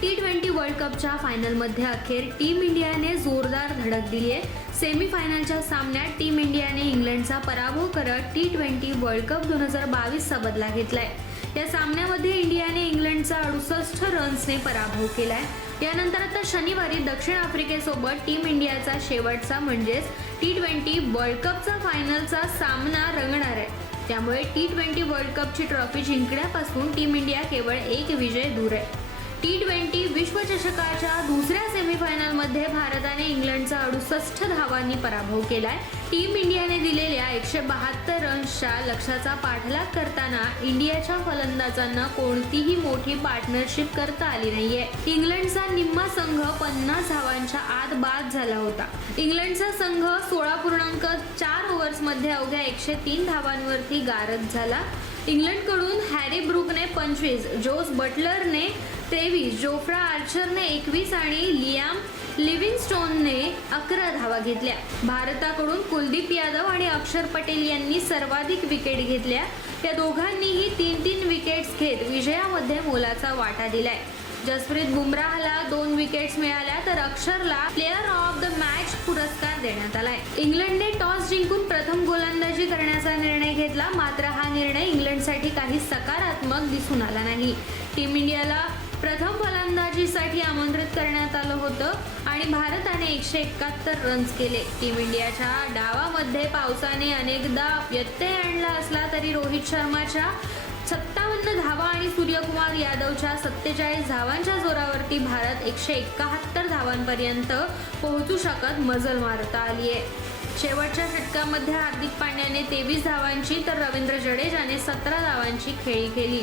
T twenty world कपच्या फायनलमध्ये अखेर team इंडियाने जोरदार धडक दिली आहे. सेमीफायनलच्या सामन्यात टीम इंडियाने इंग्लंडचा पराभव करत टी ट्वेंटी वर्ल्ड कप दोन हजार बावीसचा बदला घेतलाय. या सामन्यामध्ये इंडियाने इंग्लंडचा अडुसष्ट रन्सने पराभव केलाय. यानंतर आता शनिवारी दक्षिण आफ्रिकेसोबत टीम इंडियाचा शेवटचा म्हणजेच टी ट्वेंटी वर्ल्ड कपचा फायनलचा सामना रंगणार आहे. त्यामुळे टी ट्वेंटी वर्ल्ड कपची ट्रॉफी जिंकण्यापासून टीम इंडिया केवळ एक विजय दूर आहे. टी ट्वेंटी विश्वचषकाच्या दुसऱ्या सेमीफायनलमध्ये भारताने इंग्लंडचा अडुसष्ट धावांनी पराभव केलाय. टीम इंडियाने दिलेल्या एकशे बहात्तर रन्सच्या लक्ष्याचा पाठलाग करताना इंडियाच्या फलंदाजांना कोणतीही मोठी पार्टनरशिप करता आली नाहीये. इंग्लंडचा निम्मा संघ पन्नास धावांच्या आत बाद झाला होता. इंग्लंडचा संघ सोळा पूर्णांक चार ओव्हर्समध्ये अवघ्या एकशे तीन धावांवरती गारद झाला. इंग्लंडकडून हॅरी ब्रुकने पंचवीस जोस बटलरने तेवीस जोफ्रा आर्चरने एकवीस आणि लियाम लिव्हिंगस्टोनने अकरा धावा घेतल्या. भारताकडून कुलदीप यादव आणि अक्षर पटेल यांनी सर्वाधिक विकेट घेतल्या. या दोघांनीही तीन तीन विकेट्स घेत विजयामध्ये मोलाचा वाटा दिलाय. जसप्रीत बुमराहला दोन विकेट्स मिळाल्या तर अक्षरला प्लेअर ऑफ द मॅच पुरस्कार देण्यात आलाय. इंग्लंडने टॉस जिंकून प्रथम गोलंदाजी करण्याचा निर्णय घेतला मात्र हा निर्णय इंग्लंडसाठी काही सकारात्मक दिसून आला नाही. टीम इंडियाला प्रथम फलंदाजीसाठी आमंत्रित करण्यात आलं होतं आणि भारताने एकशे एकाहत्तर रन्स केले. टीम इंडियाच्या डावामध्ये पावसाने अनेकदा व्यत्यय आणला असला तरी रोहित शर्माच्या सत्तावन्न धावा आणि सूर्यकुमार यादवच्या सत्तेचाळीस धावांच्या जोरावरती भारत एकशे एकाहत्तर धावांपर्यंत पोहोचू शकत मजल मारता आली आहे शेवटच्या षटकामध्ये हार्दिक पांड्याने तेवीस धावांची तर रवींद्र जडेजाने सतरा धावांची खेळी केली.